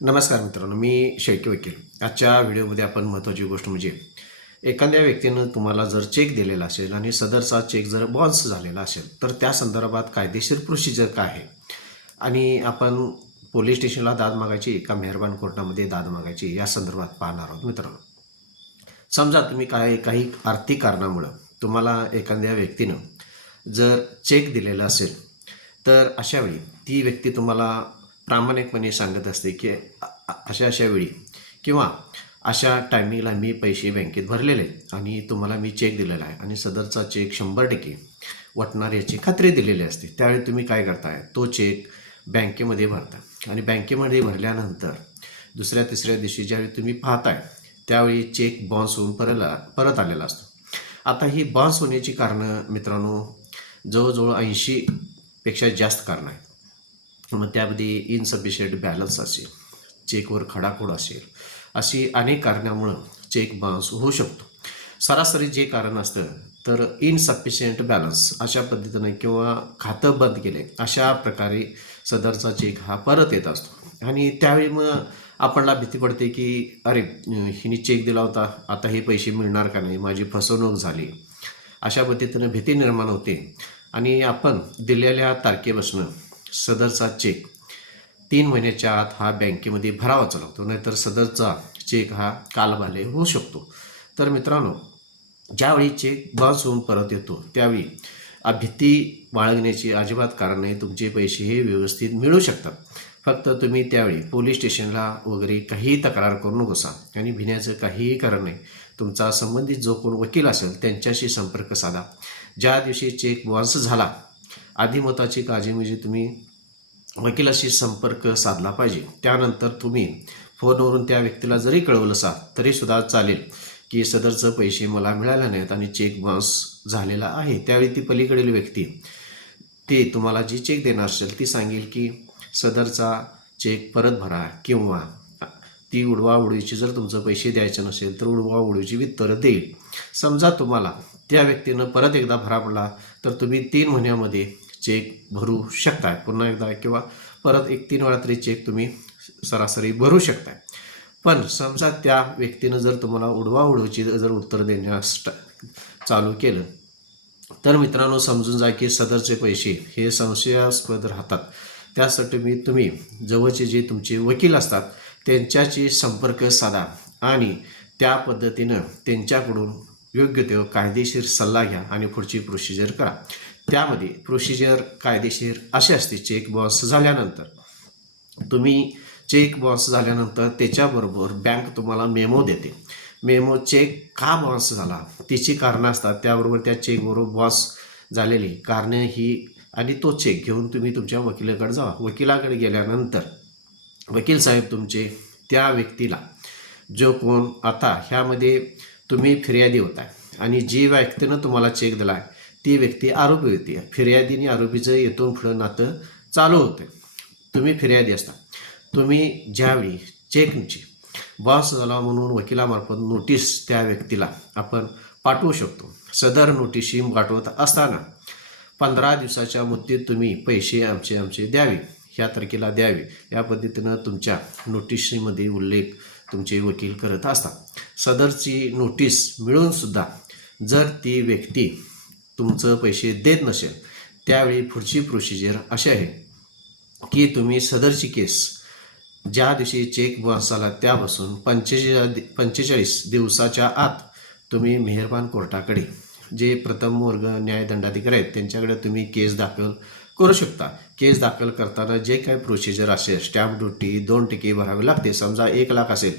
नमस्कार मित्रांनो मी शेळके वकील. आजच्या व्हिडिओमध्ये आपण महत्त्वाची गोष्ट म्हणजे एखाद्या व्यक्तीनं तुम्हाला जर चेक दिलेला असेल आणि सदरचा चेक जर बॉन्स झालेला असेल तर त्या संदर्भात कायदेशीर प्रोसिजर काय आहे? आणि आपण पोलीस स्टेशनला दाद मागायची का मेहरबान कोर्टामध्ये दाद मागायची या संदर्भात पाहणार आहोत मित्रांनो. समजा तुम्ही काय काही आर्थिक कारणामुळं तुम्हाला एखाद्या व्यक्तीनं जर चेक दिलेला असेल तर अशावेळी ती व्यक्ती तुम्हाला प्रामाणिकपणे सांगत असते की अशा अशा वेळी किंवा अशा टायमिंगला मी पैसे बँकेत भरलेले आणि तुम्हाला मी चेक दिलेला आहे आणि सदरचा चेक शंभर टक्के वटणार याची खात्री दिलेली असते. त्यावेळी तुम्ही काय करताय? तो चेक बँकेमध्ये भरता. आणि बँकेमध्ये भरल्यानंतर दुसऱ्या तिसऱ्या दिवशी ज्यावेळी तुम्ही पाहताय त्यावेळी चेक बाउन्स होऊन परला परत आलेला असतो. आता ही बाउन्स होण्याची कारणं मित्रांनो जवळजवळ ऐंशीपेक्षा जास्त कारणं आहेत. त्यामध्ये इनसफिशियंट बॅलन्स असेल चेकवर खडाखोड असेल अशी अनेक कारणामुळं चेक बाउन्स होऊ शकतो. सरासरी जे कारण असतं तर इनसफिशियंट बॅलन्स अशा पद्धतीनं किंवा खातं बंद केले अशा प्रकारे सदरचा चेक हा परत येत असतो. आणि त्यावेळी मग आपणला भीती पडते की अरे हिने चेक दिला होता आता हे पैसे मिळणार का नाही? माझी फसवणूक झाली. अशा पद्धतीनं भीती निर्माण होते. आणि आपण दिलेल्या तारखेपासून सदरचा चेक तीन महिन्याच्या आत हा बँकेमध्ये भरावाच लागतो नाहीतर सदरचा चेक हा कालबाह्य होऊ शकतो. तर मित्रांनो ज्यावेळी चेक बाउन्स होऊन परत येतो त्यावेळी भीती बाळगण्याची अजिबात कारण नाही तुमचे पैसे हे व्यवस्थित मिळू शकतात. फक्त तुम्ही त्यावेळी पोलीस स्टेशनला वगैरे काहीही तक्रार करू नकोसा. आणि भिण्याचं काहीही कारण नाही. तुमचा संबंधित जो कोण वकील असेल त्यांच्याशी संपर्क साधा. ज्या दिवशी चेक बाउन्स झाला आदिमताची काळजी म्हणजे तुम्ही वकिलाशी संपर्क साधला पाहिजे. त्यानंतर तुम्ही फोनवरून त्या व्यक्तीला जरी कळवलं सा तरीसुद्धा चालेल की सदरचं पैसे मला मिळाले नाहीत आणि चेक बाउन्स झालेला आहे. त्यावेळी ती पलीकडील व्यक्ती ती तुम्हाला जी चेक देणार असेल ती सांगेल की सदरचा चेक परत भरा किंवा ती उडवा उडवीची जर तुमचं पैसे द्यायचे नसेल तर उडवा उडवीची वित्तर देईल. समजा तुम्हाला त्या व्यक्तीनं परत एकदा भरा पडला तर तुम्ही तीन महिन्यामध्ये चेक भरू शकता पुन्हा एकदा किंवा परत एक तीन वेळा तरी चेक तुम्ही सरासरी भरू शकताय. पण समजा त्या व्यक्तीनं जर तुम्हाला उडवा उडवीची जर उत्तर देण्यास स्ट- चालू केलं तर मित्रांनो समजून जा की सदरचे पैसे हे संशयास्पद राहतात. त्यासाठी मी तुम्ही जवळचे जे तुमचे वकील असतात त्यांच्याशी संपर्क साधा आणि त्या पद्धतीनं त्यांच्याकडून योग्य ते कायदेशीर सल्ला घ्या आणि पुढची प्रोसिजर करा. त्यामध्ये प्रोसिजर कायदेशीर अशी असते चेक बाउन्स झाल्यानंतर. तुम्ही चेक बाउन्स झाल्यानंतर त्याच्याबरोबर बँक तुम्हाला मेमो देते. मेमो चेक का बाउन्स झाला? तिची कारणं असतात त्याबरोबर त्या चेकबरोबर बॉस झालेली कारणे ही आणि तो चेक घेऊन तुम्ही तुमच्या वकिलाकडे जावा वकिलाकडे गेल्यानंतर वकील साहेब तुमचे त्या व्यक्तीला जो कोण आता ह्यामध्ये तुम्ही फिर्यादी होता आणि जी व्यक्तीनं तुम्हाला चेक दिला आहे ती व्यक्ती आरोपी होती. फिर्यादी आणि आरोपीचं येथून पुढं नातं चालू होतं. तुम्ही फिर्यादी असता. तुम्ही ज्यावेळी चेकची बॉस झाला म्हणून वकिलामार्फत नोटीस त्या व्यक्तीला आपण पाठवू शकतो. सदर नोटीशी पाठवत असताना पंधरा दिवसाच्या मुदतीत तुम्ही पैसे आमचे आमचे द्यावे. ह्या तारखेला द्यावे. या पद्धतीनं तुमच्या नोटिशीमध्ये उल्लेख तुमचे वकील करत असतात. सदरची नोटीस मिळूनसुद्धा जर ती व्यक्ती तुमचं पैसे देत नसेल त्यावेळी पुढची प्रोसिजर अशी आहे की तुम्ही सदरची केस ज्या दिवशी चेक बाउन्स झाला त्यापासून पंचेचाळीस पंचेचाळीस दिवसाच्या आत तुम्ही मेहरबान कोर्टाकडे जे प्रथम वर्ग न्यायदंडाधिकारी आहेत त्यांच्याकडे तुम्ही केस दाखल करू शकता. केस दाखल करताना जे काही प्रोसिजर असेल स्टॅम्प ड्युटी दोन टक्के भरावे लागते. समजा एक लाख असेल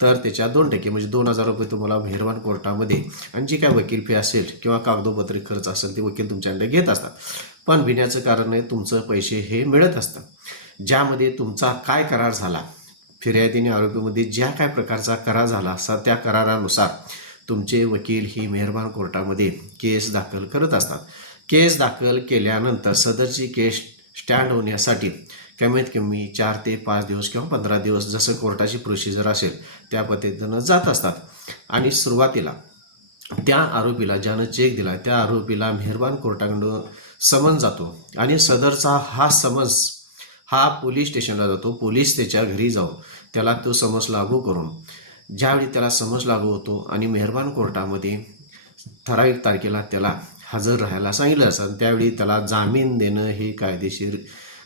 तर त्याच्या दोन टक्के म्हणजे दोन हजार रुपये तुम्हाला मेहरबान कोर्टामध्ये. आणि जी काय वकील फी असेल किंवा कागदोपत्री खर्च असेल ते वकील तुमच्याकडे घेत असतात. पण भिण्याचं कारण नाही तुमचं पैसे हे मिळत असतात. ज्यामध्ये तुमचा काय करार झाला फिर्यादीने आरोपीमध्ये ज्या काय प्रकारचा करार झाला असा त्या करारानुसार तुमचे वकील ही मेहरबान कोर्टामध्ये केस दाखल करत असतात. केस दाखल केल्यानंतर सदरची केस स्टँड होण्यासाठी कमीत कमी चार ते पाच दिवस किंवा पंधरा दिवस जसं कोर्टाची प्रोसिजर असेल त्या पद्धतीनं जात असतात. आणि सुरुवातीला त्या आरोपीला ज्यानं चेक दिला त्या आरोपीला मेहरबान कोर्टाकडून समन जातो. आणि सदरचा हा समन्स हा पोलीस स्टेशनला जातो. पोलीस त्याच्या घरी जाऊन त्याला तो समज लागू करून ज्यावेळी त्याला समज लागू होतो आणि मेहरबान कोर्टामध्ये ठराविक तारखेला त्याला हजर राहायला सांगितलं असं त्यावेळी त्याला जामीन देणं हे कायदेशीर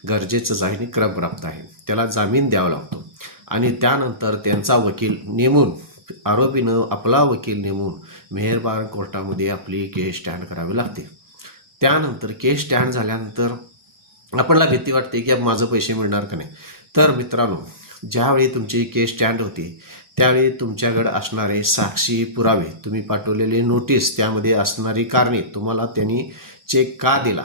गरजेचंच आहे आणि क्रमप्राप्त आहे. त्याला जामीन द्यावा लागतो. आणि त्यानंतर त्यांचा वकील नेमून आरोपीनं आपला वकील नेमून मेहरबान कोर्टामध्ये आपली केस स्टँड करावी लागते. त्यानंतर केस स्टँड झाल्यानंतर आपल्याला भीती वाटते की माझं पैसे मिळणार का नाही. तर मित्रांनो ज्यावेळी तुमची केस स्टँड होती त्यावेळी तुमच्याकडे असणारे साक्षी पुरावे तुम्ही पाठवलेले नोटीस त्यामध्ये असणारी कारणे तुम्हाला त्यांनी चेक का दिला?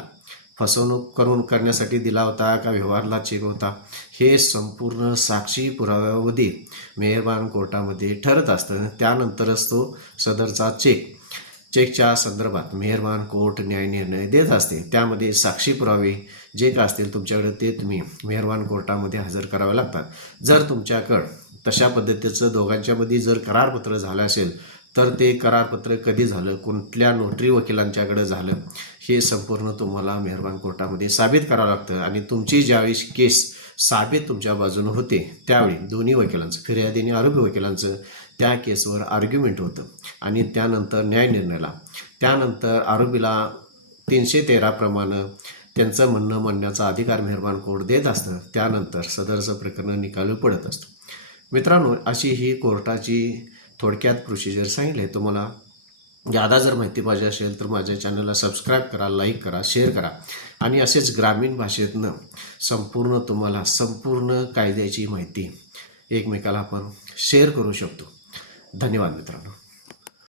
फसवणूक करून करण्यासाठी दिला होता का? व्यवहारला चेक होता? हे संपूर्ण साक्षी पुराव्यामध्ये मेहरबान कोर्टामध्ये ठरत असतं. त्यानंतरच तो सदरचा चेक चेकच्या संदर्भात मेहरबान कोर्ट न्याय निर्णय देत असते. त्यामध्ये साक्षी पुरावे जे का असतील तुमच्याकडे ते तुम्ही मेहरबान कोर्टामध्ये हजर करावे लागतात. जर तुमच्याकडं तशा पद्धतीचं दोघांच्यामध्ये जर करारपत्र झालं असेल तर ते करारपत्र कधी झालं? कुठल्या नोटरी वकिलांच्याकडे झालं? हे संपूर्ण तुम्हाला मेहरबान कोर्टामध्ये साबित करावं लागतं आणि तुमची ज्यावेळी केस साबित तुमच्या बाजूनं होते त्यावेळी दोन्ही वकिलांचं फिर्यादी आणि आरोपी वकिलांचं त्या केसवर आर्ग्युमेंट होतं. आणि त्यानंतर न्यायनिर्णयाला त्यानंतर आरोपीला तीनशे तेराप्रमाणे त्यांचं म्हणणं म्हणण्याचा अधिकार मेहरबान कोर्ट देत असतं. त्यानंतर सदरचं प्रकरण निकाली पडत असतं. मित्रांनो अशी ही कोर्टाची थोडक्यात प्रोसिजर सांगितले तुम्हाला यादा जर माहिती पाहिजे असेल तर माझ्या चॅनलला सबस्क्राईब करा लाईक करा शेअर करा. आणि असेच ग्रामीण भाषेतनं संपूर्ण तुम्हाला संपूर्ण कायद्याची माहिती एकमेकाला आपण शेअर करू शकतो. धन्यवाद मित्रांनो.